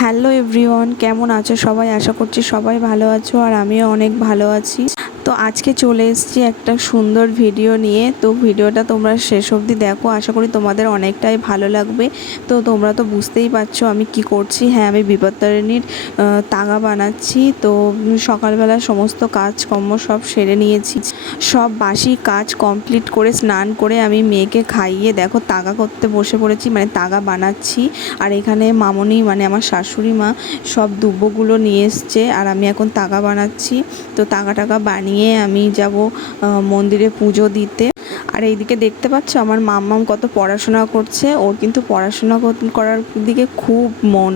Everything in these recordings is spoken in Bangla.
হ্যালো এভরিওয়ান, কেমন আছো সবাই? আশা করছি সবাই ভালো আছো আর আমিও অনেক ভালো আছি। তো আজকে চলে এসেছি একটা সুন্দর ভিডিও নিয়ে। তো ভিডিওটা তোমরা শেষ অবধি দেখো, আশা করি তোমাদের অনেকটাই ভালো লাগবে। তো তোমরা তো বুঝতেই পারছো আমি কি করছি। হ্যাঁ, আমি বিপত্তারিণীর তাগা বানাচ্ছি। তো সকালবেলা সমস্ত কাজকর্ম সব সেরে নিয়েছি, সব বাসি কাজ কমপ্লিট করে স্নান করে আমি মেয়েকে খাইয়ে দেখো তাগা করতে বসে পড়েছি, মানে তাগা বানাচ্ছি। আর এখানে মামনি মানে আমার শাশুড়ি মা সব দুব্বগুলো নিয়ে এসছে আর আমি এখন তাগা বানাচ্ছি। তো তাগা টাগা বানিয়ে আমি যাব মন্দিরে পুজো দিতে। আর এইদিকে দেখতে পাচ্ছ আমার মাম্মাম কত পড়াশোনা করছে। ওর কিন্তু পড়াশোনা করার দিকে খুব মন,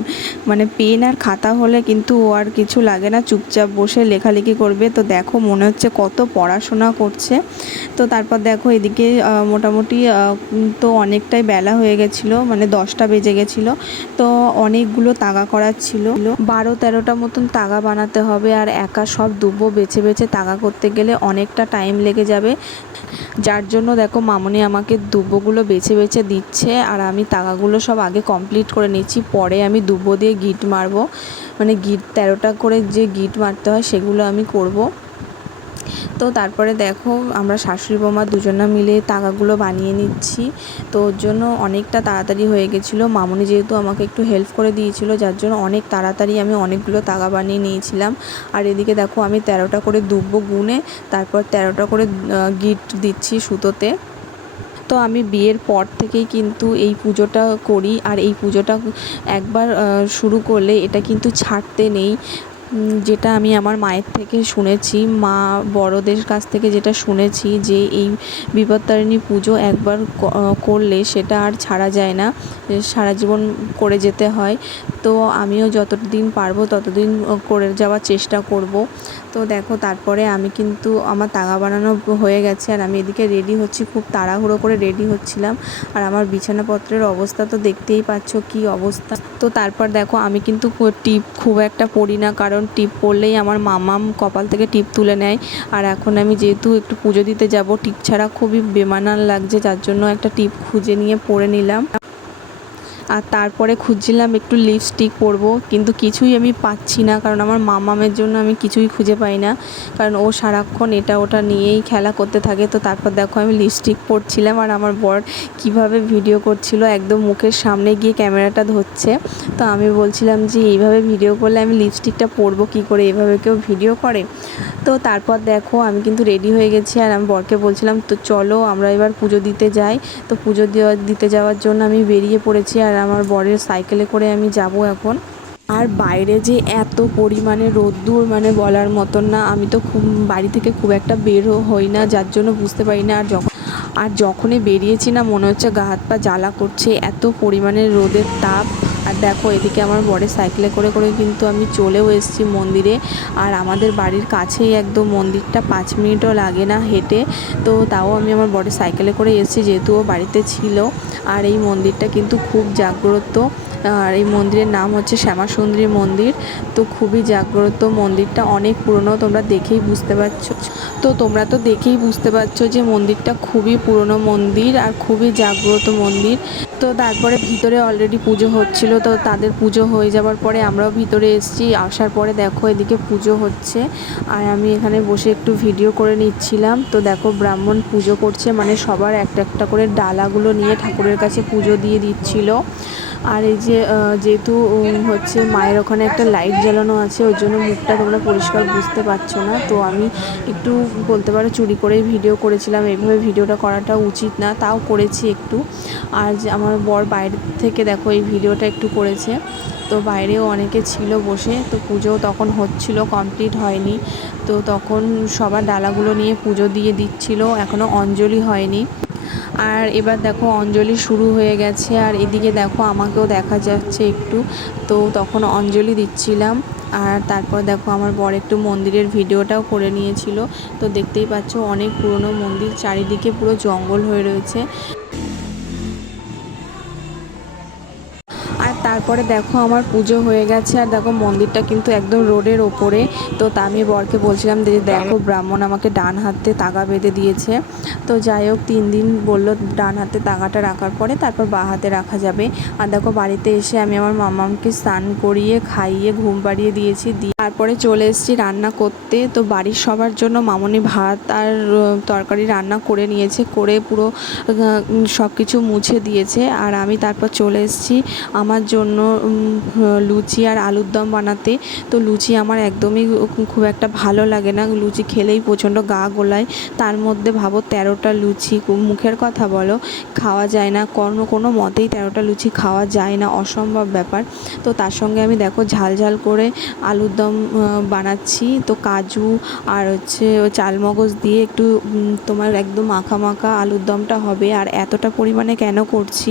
মানে পেন আর খাতা হলে কিন্তু ও আর কিছু লাগে না, চুপচাপ বসে লেখালেখি করবে। তো দেখো মনে হচ্ছে কত পড়াশোনা করছে। তো তারপর দেখো এদিকে মোটামুটি তো অনেকটাই বেলা হয়ে গেছিলো, মানে 10টা বেজে গেছিলো। তো অনেকগুলো তাগা করার ছিল, 12-13টা মতন তাগা বানাতে হবে। আর একা সব দুব্বো বেছে বেছে তাগা করতে গেলে অনেকটা টাইম লেগে যাবে, যার জন্য দেখো মামনি আমাকে দুব্বোগুলো বেছে বেছে দিচ্ছে আর আমি তাগাগুলো সব আগে কমপ্লিট করে নিচ্ছি। পরে আমি দুব্বো দিয়ে গিট মারবো, মানে গিট 13টা করে যে গিট মারতে হয় সেগুলো আমি করব। তো তারপরে দেখো আমরা শাশুড়ি বৌমা দুজনা মিলে তাগাগুলো বানিয়ে নিচ্ছি। তো ওর জন্য অনেকটা তাড়াতাড়ি হয়ে গেছিলো। মামনি যেহেতু আমাকে একটু হেল্প করে দিয়েছিল, যার জন্য অনেক তাড়াতাড়ি আমি অনেকগুলো তাগা বানিয়ে নিয়েছিলাম। আর এদিকে দেখো আমি 13টা করে দুব্বো গুনে তারপর 13টা করে গিট দিচ্ছি সুতোতে। তো আমি বিয়ের পর থেকেই কিন্তু এই পুজোটা করি, আর এই পুজোটা একবার শুরু করলে এটা কিন্তু ছাড়তে নেই। যেটা আমি আমার মায়ের থেকে শুনেছি, মা বড়দের কাছ থেকে যেটা শুনেছি, যে এই বিপত্তারিণী পুজো একবার করলে সেটা আর ছাড়া যায় না, সারা জীবন করে যেতে হয়। তো আমিও যতদিন পারবো ততদিন করে যাওয়ার চেষ্টা করব। তো দেখো তারপরে আমি কিন্তু আমার তাগা বানানো হয়ে গেছে আর আমি এদিকে রেডি হচ্ছি, খুব তাড়াহুড়ো করে রেডি হচ্ছিলাম। আর আমার বিছানাপত্রের অবস্থা তো দেখতেই পাচ্ছ কি অবস্থা। তো তারপর দেখো আমি কিন্তু টিপ খুব একটা পরি না, কারণ টিপ পরলেই আমার মামাম কপাল থেকে টিপ তুলে নেয়। আর এখন আমি যেহেতু একটু পুজো দিতে যাব, টিপ ছাড়া খুবই বেমানান লাগছে, যার জন্য একটা টিপ খুঁজে নিয়ে পরে নিলাম। আর তারপরে খুঁজছিলাম একটু লিপস্টিক পরবো, কিন্তু কিছুই আমি পাচ্ছি না, কারণ আমার মামামের জন্য আমি কিছুই খুঁজে পাই না, কারণ ও সারাক্ষণ এটা ওটা নিয়েই খেলা করতে থাকে। তো তারপর দেখো আমি লিপস্টিক পরছিলাম আর আমার বর কিভাবে ভিডিও করছিল, একদম মুখের সামনে গিয়ে ক্যামেরাটা ধরছে। তো আমি বলছিলাম যে এইভাবে ভিডিও করলে আমি লিপস্টিকটা পরবো কী করে, এভাবে কেউ ভিডিও করে? তো তারপর দেখো আমি কিন্তু রেডি হয়ে গেছি আর আমি বরকে বলছিলাম তো চলো আমরা এবার পুজো দিতে যাই। তো পুজো দিতে যাওয়ার জন্য আমি বেরিয়ে পড়েছি আর আমার বরের সাইকেলে করে আমি যাব এখন। আর বাইরে যে এত পরিমাণে রোদ্দুর, মানে বলার মতন না। আমি তো বাড়ি থেকে খুব একটা বেরও হই না, যার জন্য বুঝতে পারি না। আর যখনই বেরিয়েছি না মনে হচ্ছে গা হাত পা জ্বালা করছে, এত পরিমাণে রোদের তাপ। আর দেখো এদিকে আমার বরের সাইকেলে করে করে কিন্তু আমি চলেও এসেছি মন্দিরে। আর আমাদের বাড়ির কাছেই একদম মন্দিরটা, 5 মিনিটও লাগে না হেঁটে। তো তাও আমি আমার বরের সাইকেলে করে এসেছি, যেহেতু ও বাড়িতে ছিল। আর এই মন্দিরটা কিন্তু খুব জাগ্রত। আর এই মন্দিরের নাম হচ্ছে শ্যামাসুন্দরী মন্দির। তো খুবই জাগ্রত মন্দিরটা, অনেক পুরনো, তোমরা দেখেই বুঝতে পারছো। তোমরা তো দেখেই বুঝতে পারছো যে মন্দিরটা খুবই পুরনো মন্দির আর খুবই জাগ্রত মন্দির। তো তারপরে ভিতরে অলরেডি পুজো হচ্ছিল, তো তাদের পুজো হয়ে যাওয়ার পরে আমরাও ভিতরে এসেছি। আসার পরে দেখো এদিকে পুজো হচ্ছে আর আমি এখানে বসে একটু ভিডিও করে নিচ্ছিলাম। তো দেখো ব্রাহ্মণ পুজো করছে, মানে সবার একটা একটা করে ডালাগুলো নিয়ে ঠাকুরের কাছে পুজো দিয়ে দিচ্ছিল। আর এই যে যেহেতু হচ্ছে মায়ের ওখানে একটা লাইট জ্বালানো আছে, ওই জন্য মুখটা তোমরা পরিষ্কার বুঝতে পারছো না। তো আমি একটু বলতে পারো চুরি করেই ভিডিও করেছিলাম, এইভাবে ভিডিওটা করাটা উচিত না, তাও করেছি একটু। আর যে আমার বর বাইরে থেকে দেখো এই ভিডিওটা একটু করেছে। তো বাইরেও অনেকে ছিল বসে, তো পুজো তখন হচ্ছিল, কমপ্লিট হয়নি। তো তখন সবার ডালাগুলো নিয়ে পুজো দিয়ে দিচ্ছিল, এখনও অঞ্জলি হয়নি। আর এবার দেখো অঞ্জলি শুরু হয়ে গেছে আর এদিকে দেখো আমাকেও দেখা যাচ্ছে একটু। তো তখন অঞ্জলি দিচ্ছিলাম। আর তারপর দেখো আমার বর একটু মন্দিরের ভিডিওটাও করে নিয়েছিল। তো দেখতেই পাচ্ছ অনেক পুরনো মন্দির, চারিদিকে পুরো জঙ্গল হয়ে রয়েছে। আর তারপরে দেখো আমার পুজো হয়ে গেছে, আর দেখো মন্দিরটা কিন্তু একদম রোডের ওপরে। তো তা আমি বরকে বলছিলাম যে দেখো ব্রাহ্মণ আমাকে ডান হাতে তাগা বেঁধে দিয়েছে। তো যাই হোক 3 দিন বললো ডান হাতে তাগাটা রাখার পরে তারপর বাঁ হাতে রাখা যাবে। আর দেখো বাড়িতে এসে আমি আমার মামাকে স্নান করিয়ে খাইয়ে ঘুম পাড়িয়ে দিয়েছি, দিয়ে তারপরে চলে এসেছি রান্না করতে। তো বাড়ির সবার জন্য মামনি ভাত আর তরকারি রান্না করে নিয়েছে, করে পুরো সব কিছু মুছে দিয়েছে। আর আমি তারপর চলে এসেছি আমার জন্য লুচি আর আলুর দম বানাতে। তো লুচি আমার একদমই খুব একটা ভালো লাগে না, লুচি খেলেই প্রচণ্ড গা গোলায়। তার মধ্যে ভাবো 13টা লুচি, মুখের কথা বলো, খাওয়া যায় না, কোনো মতেই 13টা লুচি খাওয়া যায় না, অসম্ভব ব্যাপার। তো তার সঙ্গে আমি দেখো ঝাল ঝাল করে আলুর দম বানাচ্ছি। তো কাজু আর হচ্ছে চালমগজ দিয়ে একটু তোমার একদম মাখা মাখা আলুর দমটা হবে। আর এতটা পরিমাণে কেন করছি,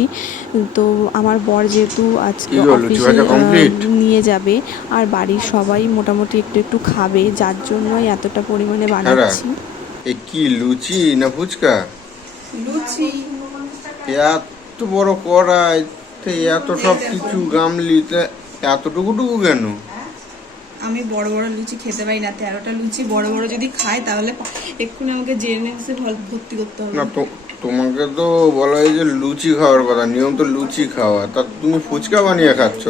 তো আমার বর যেহেতু আজকে অফিসে নিয়ে যাবে আর বাড়ির সবাই মোটামুটি একটু একটু খাবে, যার জন্যই এতটা পরিমাণে বানাচ্ছি। এ কি লুচি না ফুচকা? লুচি। এত বড় কড়াই, এত সব কিছু গামলিতে এতটুকু কেন? আমি বড় বড় লুচি খেতে পারি না, 13টা লুচি বড় বড় যদি খাই তাহলে এক্ষুনি আমাকে জেএনএমসে ভর্তি করতে হবে। না তো তোমাকে তো বলা হয় যে লুচি খাওয়ার কথা, নিয়ম তো লুচি খাওয়া, তা তুমি ফুচকা বানিয়ে খাচ্ছ,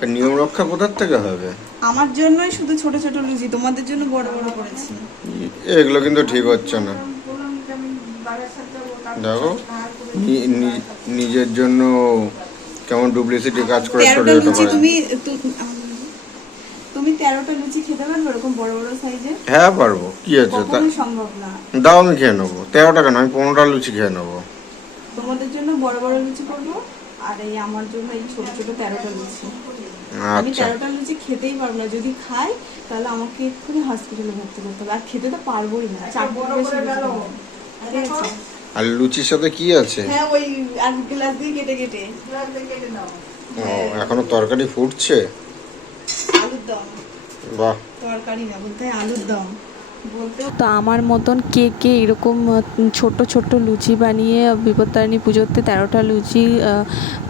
তো নিয়ম রক্ষা কোথার থেকে হবে? আমার জন্যই শুধু ছোট ছোট লুচি, তোমাদের জন্য বড় বড় করেছি। এগুলো কিন্তু ঠিক হচ্ছে না। দেখো নিজের জন্য কেমন ডুপ্লিসিটি কাজ করে চলে যেতে পারে। তুমি 13টা লুচি খেতে পারবে এরকম বড় বড় সাইজের? হ্যাঁ পারবো, কি আছে, তা সম্ভব না। দাও আমি খেয়ে নেবো, 13 টাকা নয় 15টা লুচি খেয়ে নেবো। তোমাদের জন্য বড় বড় লুচি করবো, আর এই আমার জন্য এই ছোট ছোট 13টা লুচি। আমি 13টা লুচি খেতেই পারবো না, যদি খাই তাহলে আমাকে এক্ষুনি হসপিটালে ভর্তি করতে হবে, আর খেতে তো পারবোই না। আর লুচির সাথে কি আছে? হ্যাঁ ওই আর গ্লাস দিয়ে কেটে কেটে নাও। ও এখনো তরকারি ফুটছে? আলুর দম। বাহ, তরকারি না, বলতে আলুর দম। তো আমার মতন কে কে এরকম ছোট ছোট লুচি বানিয়ে বিপত্তারিণী পুজোতে 13টা লুচি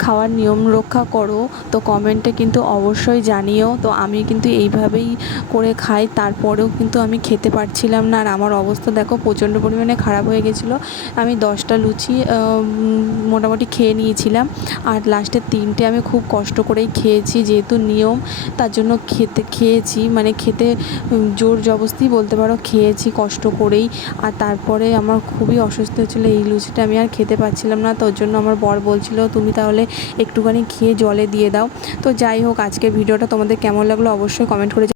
খাওয়ার নিয়ম রক্ষা করো, তো কমেন্টে কিন্তু অবশ্যই জানিও। তো আমি কিন্তু এইভাবেই করে খাই, তারপরেও কিন্তু আমি খেতে পারছিলাম না, আর আমার অবস্থা দেখো প্রচণ্ড পরিমাণে খারাপ হয়ে গেছিলো। আমি 10টা লুচি মোটামুটি খেয়ে নিয়েছিলাম, আর লাস্টের 3টে আমি খুব কষ্ট করেই খেয়েছি, যেহেতু নিয়ম তার জন্য খেয়েছি, মানে খেতে জোর জবরদস্তি বলতে পারো, খেয়েছি কষ্ট করেই। আর তারপরে আমার খুবই অসুস্থ হচ্ছিলো, এই লুচিটা আমি আর খেতে পারছিলাম না। তো ওর জন্য আমার বর বলছিল তুমি তাহলে একটুখানি খেয়ে জলে দিয়ে দাও। তো যাই হোক, আজকের ভিডিওটা তোমাদের কেমন লাগলো অবশ্যই কমেন্ট করে